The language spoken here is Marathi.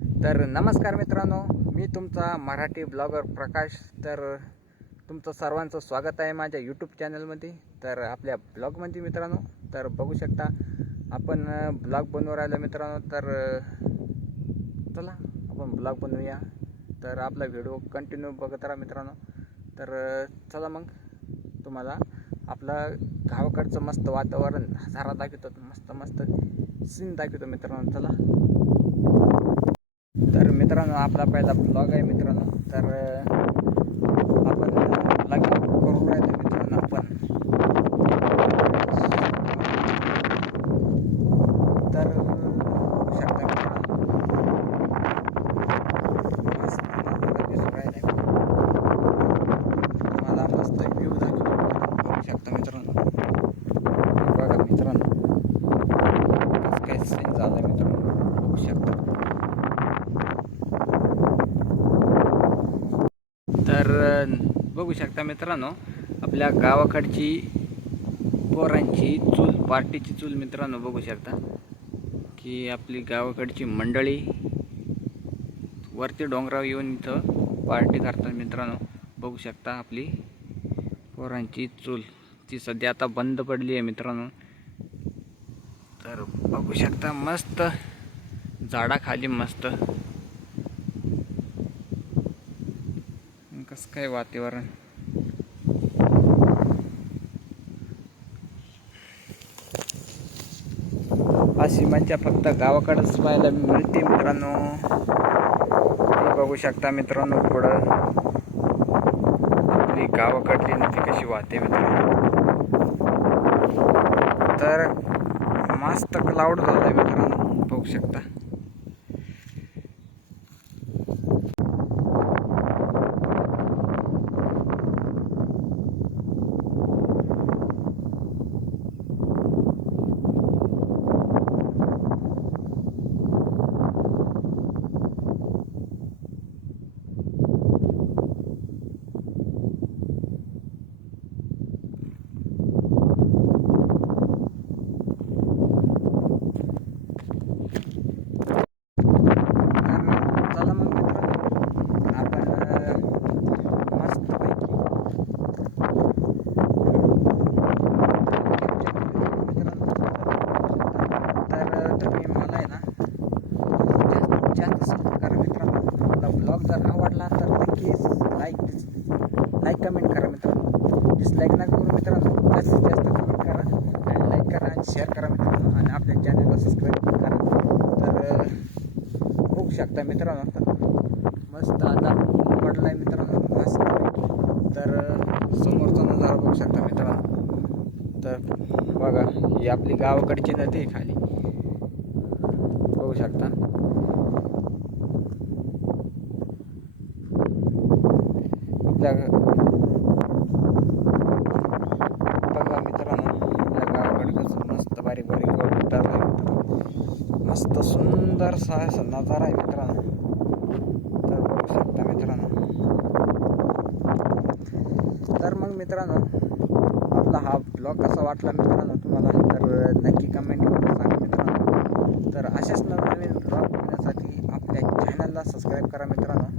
तर नमस्कार मित्रांनो, मी तुमचा मराठी ब्लॉगर प्रकाश. तर तुमचं सर्वांचं स्वागत आहे माझ्या यूट्यूब चॅनलमध्ये. तर आपल्या ब्लॉगमध्ये मित्रांनो, तर बघू शकता आपण ब्लॉग बनवू राहिलो मित्रांनो. तर चला आपण ब्लॉग बनवूया. तर आपला व्हिडिओ कंटिन्यू बघत राहा मित्रांनो. तर चला मग तुम्हाला आपलं गावाकडचं मस्त वातावरण नजारा दाखवतो, मस्त सीन दाखवतो मित्रांनो. चला. तर मित्रांनो, आपला पहिला ब्लॉग आहे मित्रांनो. तर आपण ब्लॉग करून राहिलो मित्रांनो. आपण तर बघू शकता तुम्हाला मस्त व्ह्यू दाखवतो. बघू शकता मित्रांनो. बघा मित्रांनो, कसं काय सीन झालं मित्रांनो, बघू शकता. तर बघू शकता मित्रांनो, आपल्या गावाकडची पोरांची चूल, पार्टीची चूल मित्रांनो. बघू शकता की आपली गावाकडची मंडळी वरती डोंगरावर येऊन इथं पार्टी करतात मित्रांनो. बघू शकता आपली पोरांची चूल, ती सध्या आता बंद पडली आहे मित्रांनो. तर बघू शकता मस्त झाडाखाली मस्त कसं काय वातावरण. अशी मजा फक्त गावाकडेच पाहायला मिळते मित्रांनो. ते बघू शकता मित्रांनो, पुढं आपली गावाकडली नदी कशी वाहते मित्रांनो. तर मस्त क्लाउड झालाय मित्रांनो, बघू शकता. ब्लॉग जर आवडला तर नक्कीच लाईक कमेंट करा मित्रांनो. डिसलाईक नका करू मित्रांनो, जास्तीत जास्त कमेंट करा आणि लाईक करा आणि शेअर करा मित्रांनो. आणि आपल्या चॅनलला सबस्क्राईब करा. तर बघू शकता मित्रांनो, मस्त आता पडला आहे मित्रांनो मस्त. तर समोरचा नजारा बघू शकता मित्रांनो. तर बघा, ही आपली गावाकडची नदी आहे खाली, बघू शकता. बघा मित्रांनो, आपल्या गावाकडे कसं मस्त बारीक गवत आहे, मस्त सुंदरसा असा नजारा आहे मित्रांनो. तर बघू शकता मित्रांनो. तर मग मित्रांनो, आपला हा ब्लॉग कसा वाटला मित्रांनो तुम्हाला, तर नक्की कमेंट करून सांगा मित्रांनो. तर असेच नवीन ब्लॉग बघण्यासाठी आपल्या चॅनलला सबस्क्राईब करा मित्रांनो.